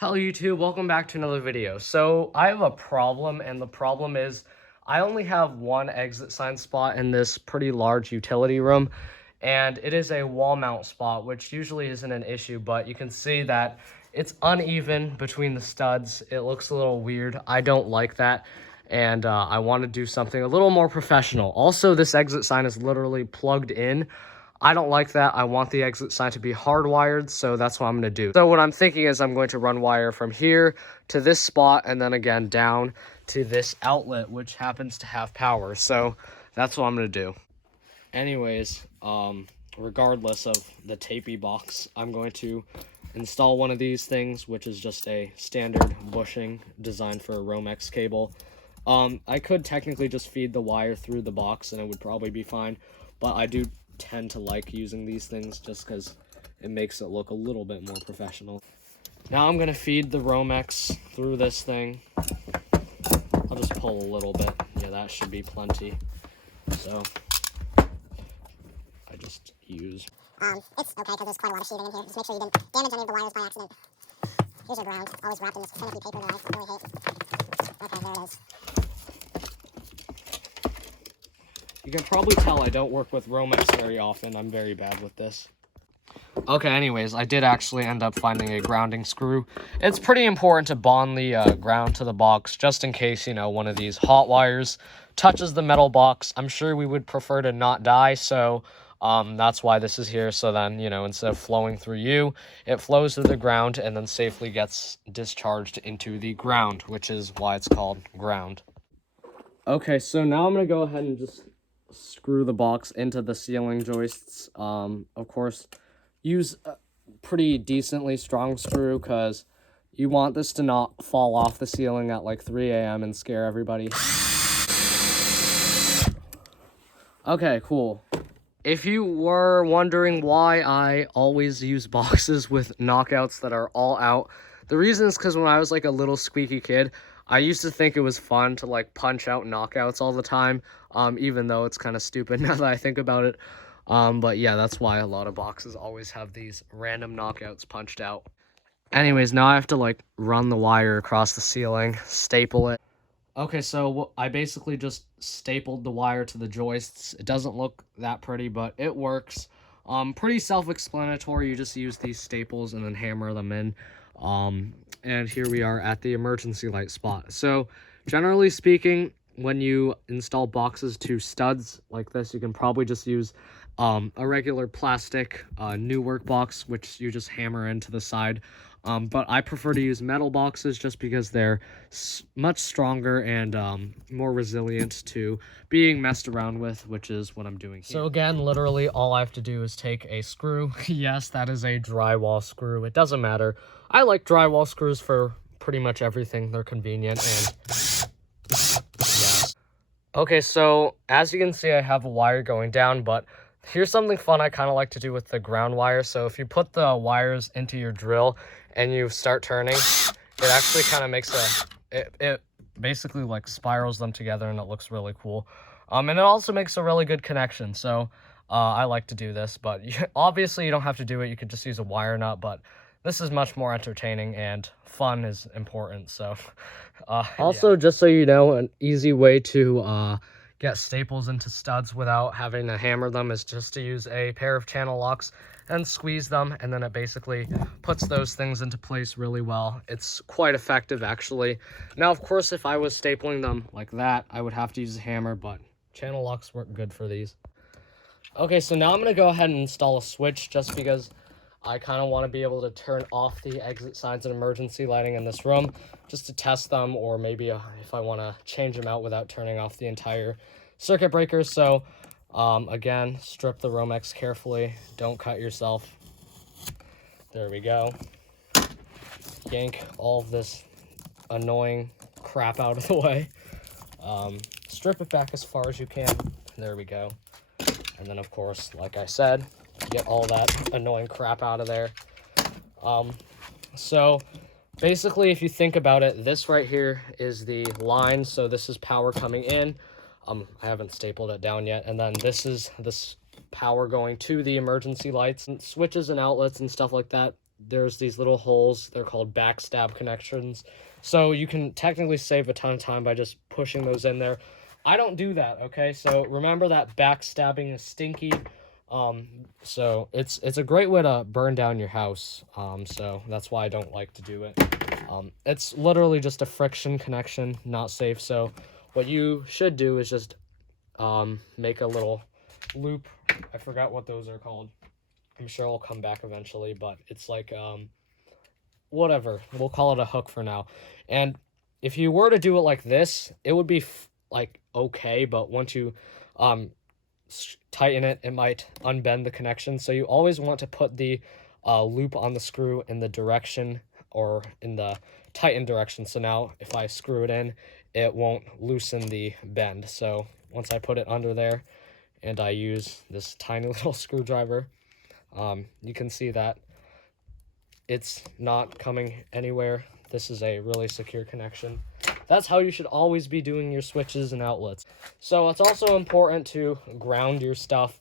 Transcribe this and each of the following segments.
Hello YouTube, welcome back to another video. So I have a problem, and the problem is I only have one exit sign spot in this pretty large utility room, and it is a wall mount spot, which usually isn't an issue, but you can see that it's uneven between the studs. It looks a little weird. I don't like that, and I want to do something a little more professional. Also, this exit sign is literally plugged in. I don't like that. I want the exit sign to be hardwired, so that's what I'm going to do. So what I'm thinking is I'm going to run wire from here to this spot and then again down to this outlet, which happens to have power. So that's what I'm going to do. Anyways, regardless of the tapey box, I'm going to install one of these things, which is just a standard bushing designed for a Romex cable. I could technically just feed the wire through the box and it would probably be fine, but I do tend to like using these things just because it makes it look a little bit more professional. Now I'm going to feed the Romex through this thing. I'll just pull a little bit. Yeah, that should be plenty. So I just use... It's okay because there's quite a lot of sheathing in here. Just make sure you didn't damage any of the wires by accident. Here's your ground. It's always wrapped in this finicky paper that I really hate. Okay, there it is. You can probably tell I don't work with Romex very often. I'm very bad with this. Okay, anyways, I did actually end up finding a grounding screw. It's pretty important to bond the ground to the box, just in case, you know, one of these hot wires touches the metal box. I'm sure we would prefer to not die, so that's why this is here. So then, you know, instead of flowing through you, it flows to the ground and then safely gets discharged into the ground, which is why it's called ground. Okay, so now I'm going to go ahead and just screw the box into the ceiling joists. Of course, use a pretty decently strong screw because you want this to not fall off the ceiling at like 3 a.m. and scare everybody. Okay, cool. If you were wondering why I always use boxes with knockouts that are all out, the reason is because when I was like a little squeaky kid, I used to think it was fun to like punch out knockouts all the time, even though it's kind of stupid now that I think about it. But yeah, that's why a lot of boxes always have these random knockouts punched out. Anyways, now I have to like run the wire across the ceiling, staple it. Okay, so I basically just stapled the wire to the joists. It doesn't look that pretty, but it works. Pretty self-explanatory. You just use these staples and then hammer them in. And here we are at the emergency light spot. So generally speaking, when you install boxes to studs like this, you can probably just use a regular plastic new work box, which you just hammer into the side. But I prefer to use metal boxes just because they're much stronger and more resilient to being messed around with, which is what I'm doing here. So again, literally all I have to do is take a screw. Yes, that is a drywall screw. It doesn't matter. I like drywall screws for pretty much everything. They're convenient and yeah. Okay, so as you can see, I have a wire going down, but here's something fun I kind of like to do with the ground wire. So if you put the wires into your drill and you start turning, it actually kind of makes it basically like spirals them together and it looks really cool. And it also makes a really good connection. So I like to do this, but obviously you don't have to do it. You could just use a wire nut, but this is much more entertaining and fun is important. So also, just so you know, an easy way to get staples into studs without having to hammer them is just to use a pair of channel locks and squeeze them, and then it basically puts those things into place really well. It's quite effective, actually. Now, of course, if I was stapling them like that, I would have to use a hammer, but channel locks work good for these. Okay, so now I'm going to go ahead and install a switch just because I kind of want to be able to turn off the exit signs and emergency lighting in this room just to test them, or maybe if I want to change them out without turning off the entire circuit breaker. So again, strip the Romex carefully. Don't cut yourself. There we go. Yank all of this annoying crap out of the way. Strip it back as far as you can. There we go. And then, of course, like I said, get all that annoying crap out of there. So basically, if you think about it, this right here is the line. So this is power coming in. I haven't stapled it down yet. And then this is this power going to the emergency lights and switches and outlets and stuff like that. there's these little holes. They're called backstab connections. So you can technically save a ton of time by just pushing those in there. I don't do that, okay? So remember that backstabbing is stinky. So it's a great way to burn down your house. So that's why I don't like to do it. It's literally just a friction connection, not safe. So what you should do is just make a little loop. I forgot what those are called. I'm sure I'll come back eventually, but it's like whatever. We'll call it a hook for now. And if you were to do it like this, it would be like okay, but once you tighten it, it might unbend the connection. So you always want to put the loop on the screw in the direction or in the tightened direction. So now if I screw it in, it won't loosen the bend. So once I put it under there and I use this tiny little screwdriver, you can see that it's not coming anywhere. This is a really secure connection. That's how you should always be doing your switches and outlets. So it's also important to ground your stuff.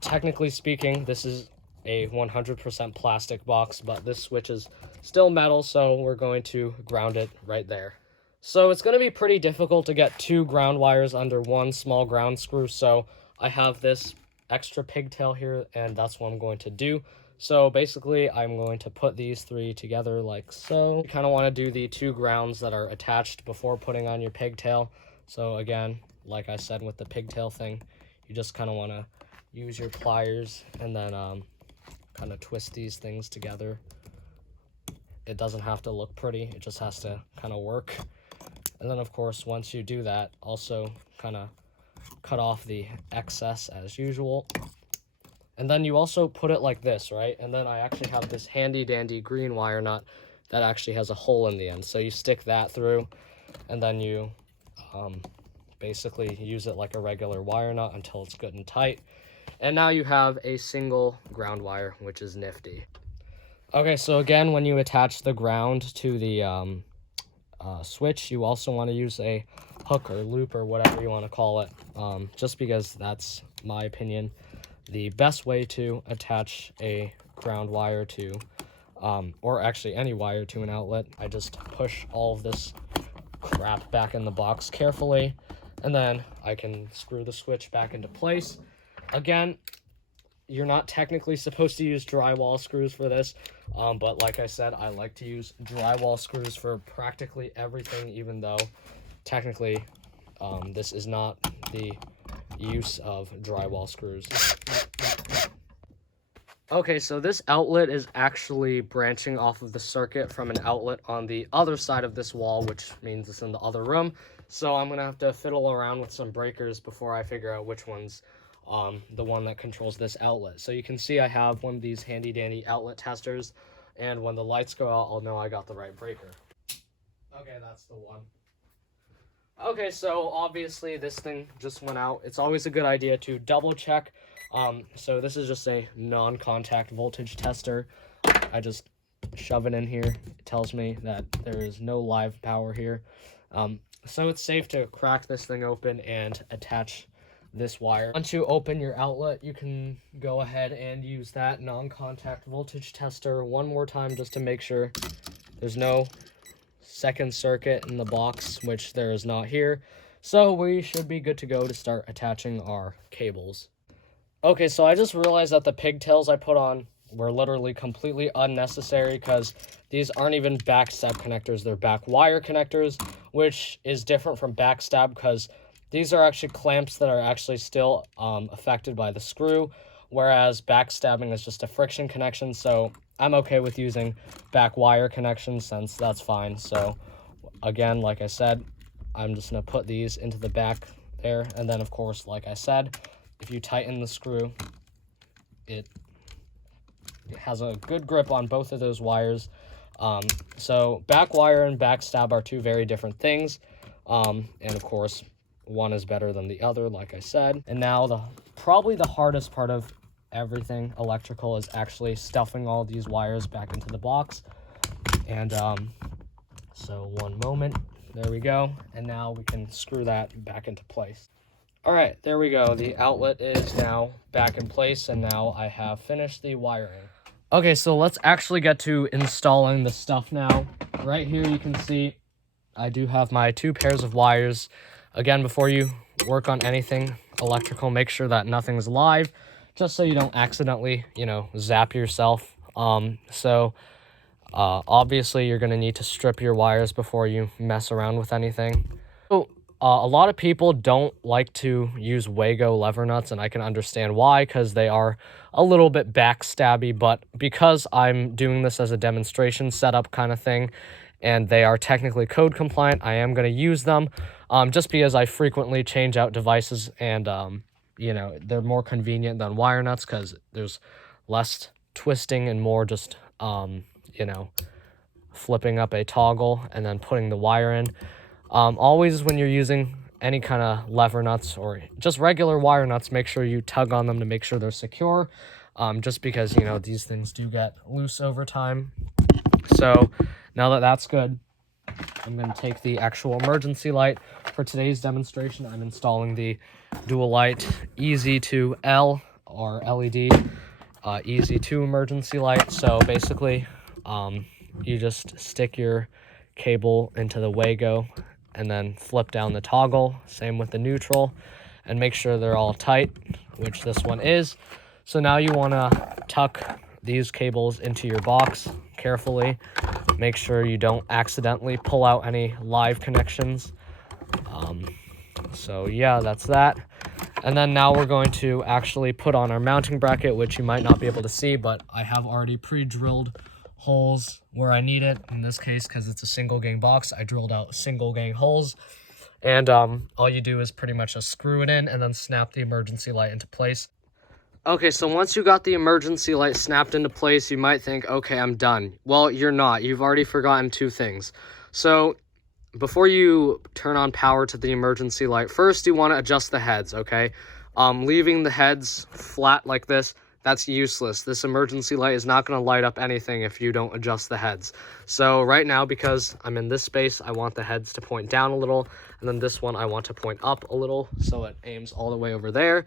Technically speaking, this is a 100% plastic box, but this switch is still metal, so we're going to ground it right there. So it's going to be pretty difficult to get 2 ground wires under one small ground screw, so I have this extra pigtail here, and that's what I'm going to do. So basically, I'm going to put these 3 together like so. You kind of want to do the 2 grounds that are attached before putting on your pigtail. So again, like I said with the pigtail thing, you just kind of want to use your pliers and then kind of twist these things together. It doesn't have to look pretty, it just has to kind of work. And then of course, once you do that, also kind of cut off the excess as usual. And then you also put it like this, right? And then I actually have this handy dandy green wire nut that actually has a hole in the end. So you stick that through, and then you basically use it like a regular wire nut until it's good and tight. And now you have a single ground wire, which is nifty. Okay, so again, when you attach the ground to the switch, you also want to use a hook or loop or whatever you want to call it, just because that's my opinion the best way to attach a ground wire to, or actually any wire to an outlet. I just push all of this crap back in the box carefully, and then I can screw the switch back into place. Again, you're not technically supposed to use drywall screws for this, but like I said, I like to use drywall screws for practically everything, even though technically this is not the use of drywall screws. Okay, so this outlet is actually branching off of the circuit from an outlet on the other side of this wall, which means it's in the other room. So I'm gonna have to fiddle around with some breakers before I figure out which one's the one that controls this outlet. So you can see I have one of these handy dandy outlet testers, and when the lights go out, I'll know I got the right breaker. Okay, that's the one. Okay, so obviously this thing just went out. It's always a good idea to double check. So this is just a non-contact voltage tester. I just shove it in here. It tells me that there is no live power here. So it's safe to crack this thing open and attach this wire. Once you open your outlet, you can go ahead and use that non-contact voltage tester one more time just to make sure there's no second circuit in the box, which there is not here. So we should be good to go to start attaching our cables. Okay, so I just realized that the pigtails I put on were literally completely unnecessary because these aren't even backstab connectors, they're back wire connectors, which is different from backstab because these are actually clamps that are actually still affected by the screw, whereas backstabbing is just a friction connection. So I'm okay with using back wire connections since that's fine. So again, like I said, I'm just gonna put these into the back there. And then of course, like I said, if you tighten the screw, it has a good grip on both of those wires. So back wire and backstab are 2 very different things. And of course, one is better than the other, like I said. And now probably the hardest part of everything electrical is actually stuffing all these wires back into the box. And so one moment, there we go. And now we can screw that back into place. All right, there we go. The outlet is now back in place, and now I have finished the wiring. Okay, so let's actually get to installing the stuff now. Right here you can see I do have my 2 pairs of wires. Again, before you work on anything electrical, make sure that nothing's live, just so you don't accidentally, zap yourself. Obviously you're going to need to strip your wires before you mess around with anything. So, a lot of people don't like to use Wago lever nuts, and I can understand why, because they are a little bit backstabby, but because I'm doing this as a demonstration setup kind of thing, and they are technically code compliant, I am going to use them, just because I frequently change out devices, and, they're more convenient than wire nuts, because there's less twisting and more just, flipping up a toggle and then putting the wire in. Always when you're using any kind of lever nuts or just regular wire nuts, make sure you tug on them to make sure they're secure, just because, these things do get loose over time. So now that that's good, I'm going to take the actual emergency light. For today's demonstration, I'm installing the Dual-Light EZ2L or LED EZ2 emergency light. So basically, you just stick your cable into the Wago and then flip down the toggle, same with the neutral, and make sure they're all tight, which this one is. So now you want to tuck these cables into your box carefully. Make sure you don't accidentally pull out any live connections. So yeah, that's that. And then now we're going to actually put on our mounting bracket, which you might not be able to see, but I have already pre-drilled holes where I need it. In this case, because it's a single gang box, I drilled out single gang holes. And all you do is pretty much just screw it in and then snap the emergency light into place. Okay, so once you got the emergency light snapped into place, you might think, okay, I'm done. Well, you're not. You've already forgotten 2 things. So before you turn on power to the emergency light, first you want to adjust the heads, okay? Leaving the heads flat like this, that's useless. This emergency light is not going to light up anything if you don't adjust the heads. So right now, because I'm in this space, I want the heads to point down a little, and then this one I want to point up a little, so it aims all the way over there.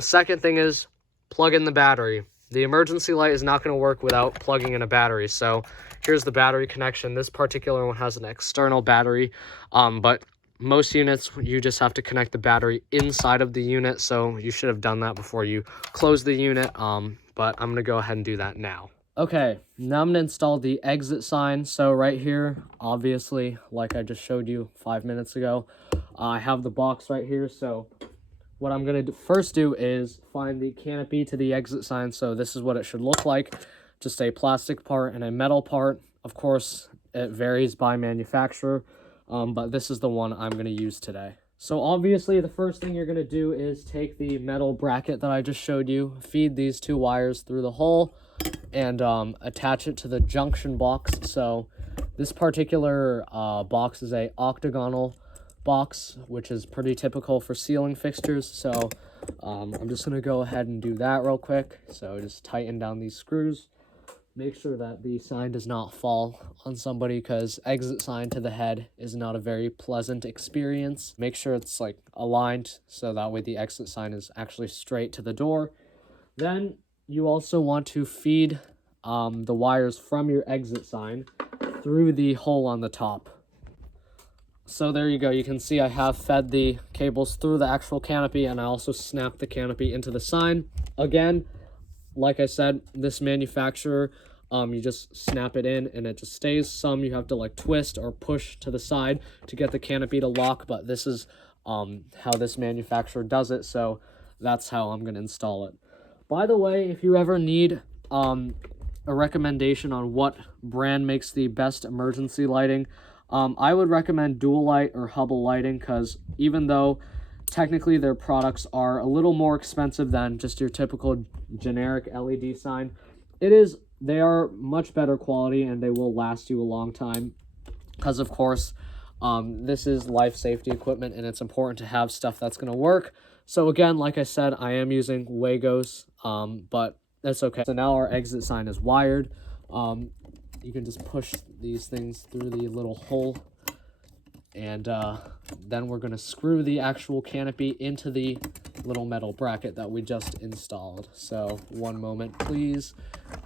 Second thing is plug in the battery. The emergency light is not going to work without plugging in a battery. So here's the battery connection. This particular one has an external battery, but most units, you just have to connect the battery inside of the unit. So you should have done that before you close the unit, but I'm going to go ahead and do that now. Okay, now I'm going to install the exit sign. So right here, obviously, like I just showed you 5 minutes ago, I have the box right here. So what I'm going to first do is find the canopy to the exit sign. So this is what it should look like. Just a plastic part and a metal part. Of course, it varies by manufacturer, but this is the one I'm going to use today. So obviously, the first thing you're going to do is take the metal bracket that I just showed you, feed these 2 wires through the hole, and attach it to the junction box. So this particular box is a octagonal box, which is pretty typical for ceiling fixtures. So I'm just going to go ahead and do that real quick. So just tighten down these screws. Make sure that the sign does not fall on somebody, because exit sign to the head is not a very pleasant experience. Make sure it's like aligned, so that way the exit sign is actually straight to the door. Then you also want to feed the wires from your exit sign through the hole on the top. So there you go. You can see I have fed the cables through the actual canopy, and I also snapped the canopy into the sign. Again, like I said, this manufacturer, you just snap it in and it just stays. Some you have to like twist or push to the side to get the canopy to lock, but this is how this manufacturer does it, so that's how I'm going to install it. By the way, if you ever need a recommendation on what brand makes the best emergency lighting, I would recommend Dual-Light or Hubbell Lighting, because even though technically their products are a little more expensive than just your typical generic LED sign, they are much better quality and they will last you a long time, because of course this is life safety equipment and it's important to have stuff that's going to work. So again, like I said, I am using Wagos, but that's okay. So now our exit sign is wired. You can just push these things through the little hole, and then we're going to screw the actual canopy into the little metal bracket that we just installed. So one moment, please,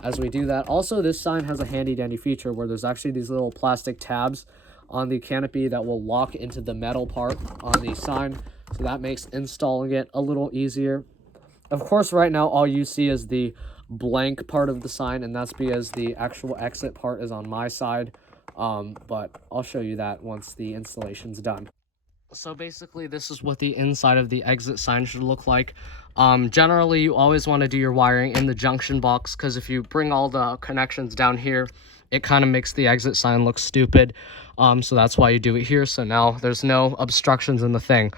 as we do that. Also, this sign has a handy dandy feature where there's actually these little plastic tabs on the canopy that will lock into the metal part on the sign. So that makes installing it a little easier. Of course, right now, all you see is the blank part of the sign, and that's because the actual exit part is on my side. But I'll show you that once the installation's done. So basically, this is what the inside of the exit sign should look like. Generally, you always want to do your wiring in the junction box, because if you bring all the connections down here, it kind of makes the exit sign look stupid. So that's why you do it here. So now there's no obstructions in the thing.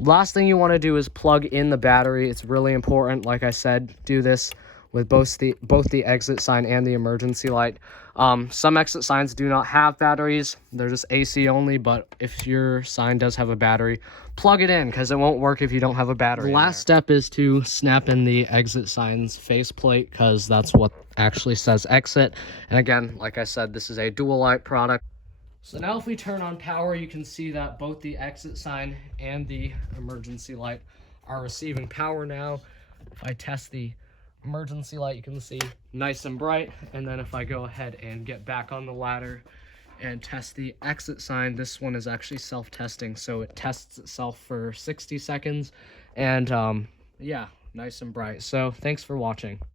Last thing you want to do is plug in the battery. It's really important. Like I said, do this with both the exit sign and the emergency light. Some exit signs do not have batteries. They're just AC only, but if your sign does have a battery, plug it in, because it won't work if you don't have a battery. The last step is to snap in the exit sign's faceplate, because that's what actually says exit. And again, like I said, this is a dual light product. So now if we turn on power, you can see that both the exit sign and the emergency light are receiving power now. If I test the emergency light, you can see nice and bright. And then if I go ahead and get back on the ladder and test the exit sign, this one is actually self-testing, so it tests itself for 60 seconds. And yeah, nice and bright. So thanks for watching.